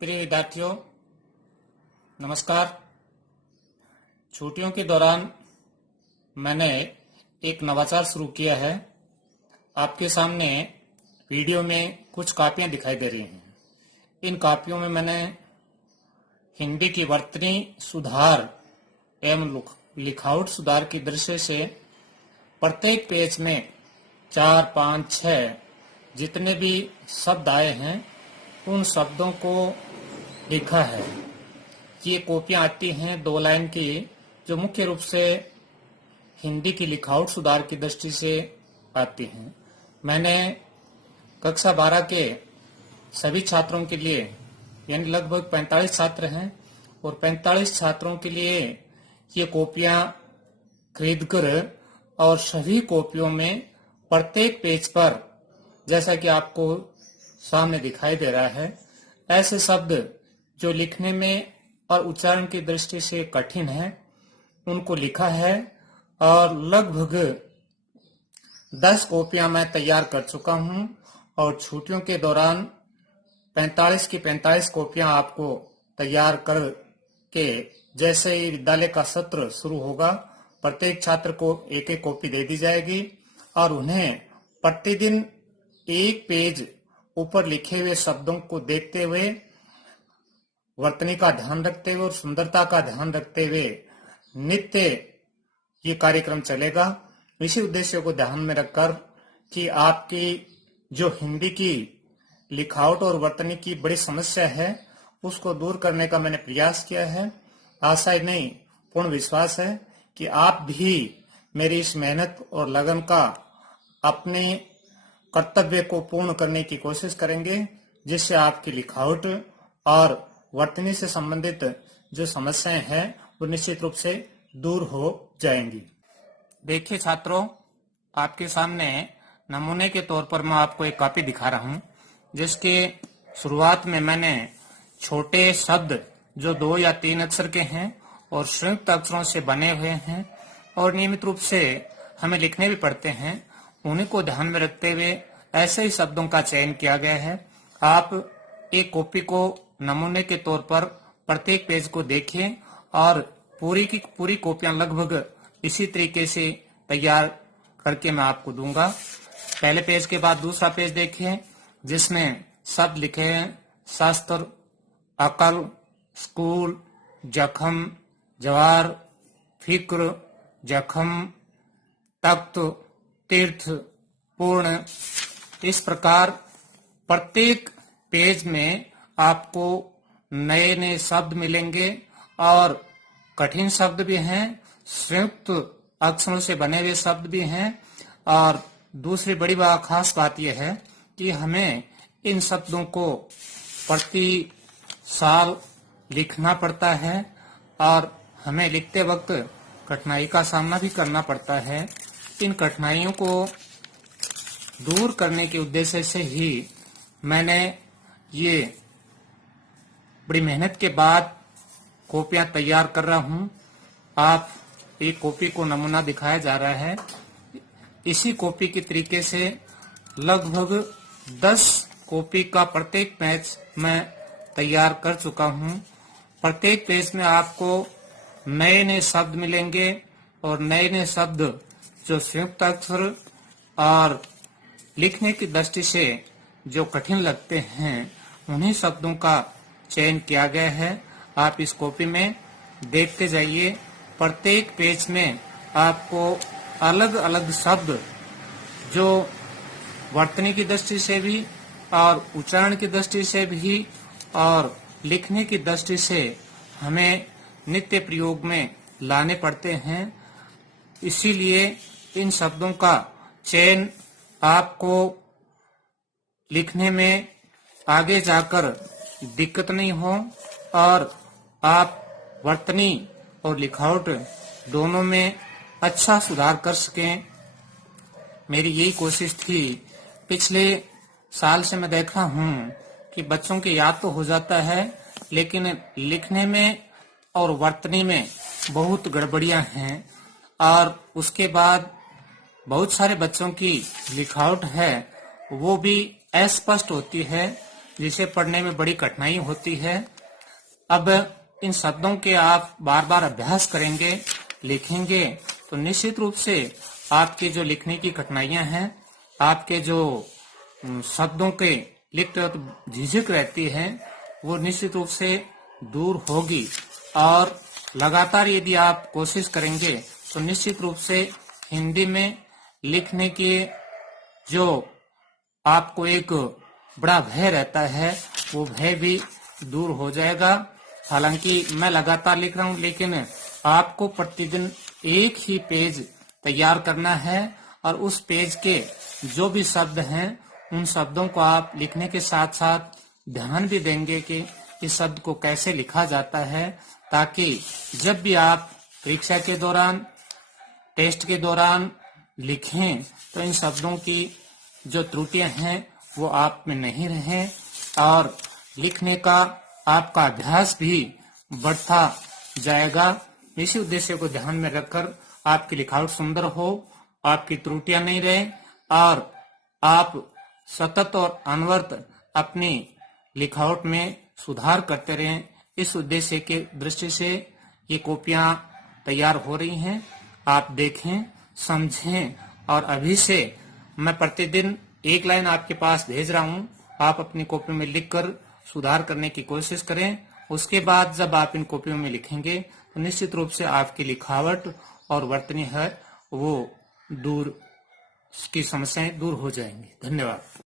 प्रिय विद्यार्थियों, नमस्कार। छुट्टियों के दौरान मैंने एक नवाचार शुरू किया है। आपके सामने वीडियो में कुछ कापियां दिखाई दे रही हैं। इन कापियों में मैंने हिंदी की वर्तनी सुधार एवं लिखावट सुधार की दृष्टि से प्रत्येक पेज में 4, 5, 6 जितने भी शब्द आए हैं उन शब्दों को लिखा है। ये कॉपियां आती हैं 2 लाइन की, जो मुख्य रूप से हिंदी की लिखावट सुधार की दृष्टि से आती हैं। मैंने कक्षा 12 के सभी छात्रों के लिए, यानी लगभग 45 छात्र हैं, और 45 छात्रों के लिए ये कॉपियां खरीदकर और सभी कॉपियों में प्रत्येक पेज पर, जैसा कि आपको सामने दिखाई दे रहा है, ऐसे शब्द जो लिखने में और उच्चारण की दृष्टि से कठिन है उनको लिखा है। और लगभग 10 कॉपियां मैं तैयार कर चुका हूं और छुट्टियों के दौरान 45 की 45 कॉपियां आपको तैयार कर के, जैसे ही विद्यालय का सत्र शुरू होगा, प्रत्येक छात्र को एक एक कॉपी दे दी जाएगी और उन्हें प्रतिदिन एक पेज ऊपर लिखे हुए शब्दों को देखते हुए, वर्तनी का ध्यान रखते हुए और सुंदरता का ध्यान रखते हुए नित्य ये कार्यक्रम चलेगा। इसी उद्देश्य को ध्यान में रखकर कि आपकी जो हिंदी की लिखावट और वर्तनी की बड़ी समस्या है उसको दूर करने का मैंने प्रयास किया है। आशा ही नहीं, पूर्ण विश्वास है कि आप भी मेरी इस मेहनत और लगन का, अपने कर्तव्य को पूर्ण करने की कोशिश करेंगे, जिससे आपकी लिखावट और वर्तनी से संबंधित जो समस्याएं हैं वो निश्चित रूप से दूर हो जाएंगी। देखिए छात्रों, आपके सामने नमूने के तौर पर मैं आपको एक कॉपी दिखा रहा हूं, जिसके शुरुआत में मैंने छोटे शब्द जो 2 या 3 अक्षर के हैं और संयुक्त अक्षरों से बने हुए हैं और नियमित रूप से हमें लिखने भी पड़ते हैं, उन्हीं को ध्यान में रखते हुए ऐसे ही शब्दों का चयन किया गया है। आप एक कॉपी को नमूने के तौर पर प्रत्येक पेज को देखें और पूरी की पूरी कॉपियां लगभग इसी तरीके से तैयार करके मैं आपको दूंगा। पहले पेज के बाद दूसरा पेज देखें, जिसमें शब्द लिखे हैं: शास्त्र, अकल, स्कूल, जखम, जवार, फिक्र, जखम, तख्त, तीर्थ, पूर्ण। इस प्रकार प्रत्येक पेज में आपको नए नए शब्द मिलेंगे और कठिन शब्द भी हैं, संयुक्त अक्षरों से बने हुए शब्द भी हैं। और दूसरी बड़ी खास बात यह है कि हमें इन शब्दों को प्रति साल लिखना पड़ता है और हमें लिखते वक्त कठिनाई का सामना भी करना पड़ता है। इन कठिनाइयों को दूर करने के उद्देश्य से ही मैंने ये बड़ी मेहनत के बाद कॉपियां तैयार कर रहा हूं। आप एक कॉपी को नमूना दिखाया जा रहा है। इसी कॉपी के तरीके से लगभग 10 कॉपी का प्रत्येक पेज मैं तैयार कर चुका हूं। प्रत्येक पेज में आपको नए नए शब्द मिलेंगे और नए नए शब्द जो संयुक्त अक्षर और लिखने की दृष्टि से जो कठिन लगते हैं उन्हीं शब्दों का चयन किया गया है। आप इस कॉपी में देखते जाइए। प्रत्येक पेज में आपको अलग अलग शब्द जो वर्तनी की दृष्टि से भी और उच्चारण की दृष्टि से भी और लिखने की दृष्टि से हमें नित्य प्रयोग में लाने पड़ते हैं। इसीलिए इन शब्दों का चयन आपको लिखने में आगे जाकर दिक्कत नहीं हो और आप वर्तनी और लिखावट दोनों में अच्छा सुधार कर सकें। मेरी यही कोशिश थी। पिछले साल से मैं देखा हूँ कि बच्चों की याद तो हो जाता है, लेकिन लिखने में और वर्तनी में बहुत गड़बड़ियां हैं और उसके बाद बहुत सारे बच्चों की लिखावट है वो भी अस्पष्ट होती है। जिसे पढ़ने में बड़ी कठिनाई होती है। अब इन शब्दों के आप बार बार अभ्यास करेंगे, लिखेंगे, तो निश्चित रूप से आपके जो लिखने की कठिनाइयां हैं, आपके जो शब्दों के लिखते वक्त झिझक रहती है, वो निश्चित रूप से दूर होगी। और लगातार यदि आप कोशिश करेंगे तो निश्चित रूप से हिंदी में लिखने की जो आपको एक बड़ा भय रहता है, वो भय भी दूर हो जाएगा। हालांकि मैं लगातार लिख रहा हूं, लेकिन आपको प्रतिदिन एक ही पेज तैयार करना है और उस पेज के जो भी शब्द हैं, उन शब्दों को आप लिखने के साथ साथ ध्यान भी देंगे कि इस शब्द को कैसे लिखा जाता है, ताकि जब भी आप परीक्षा के दौरान, टेस्ट के दौरान लिखें तो इन शब्दों की जो त्रुटियां हैं वो आप में नहीं रहें और लिखने का आपका अभ्यास भी बढ़ता जाएगा। इसी उद्देश्य को ध्यान में रखकर आपकी लिखावट सुंदर हो, आपकी त्रुटियां नहीं रहे और आप सतत और अनवरत अपनी लिखावट में सुधार करते रहें। इस उद्देश्य के दृष्टि से ये कॉपियां तैयार हो रही हैं। आप देखें, समझें और अभी से मैं प्रतिदिन एक लाइन आपके पास भेज रहा हूं, आप अपनी कॉपी में लिखकर सुधार करने की कोशिश करें। उसके बाद जब आप इन कॉपियों में लिखेंगे तो निश्चित रूप से आपकी लिखावट और वर्तनी है वो दूर की समस्याएं दूर हो जाएंगी। धन्यवाद।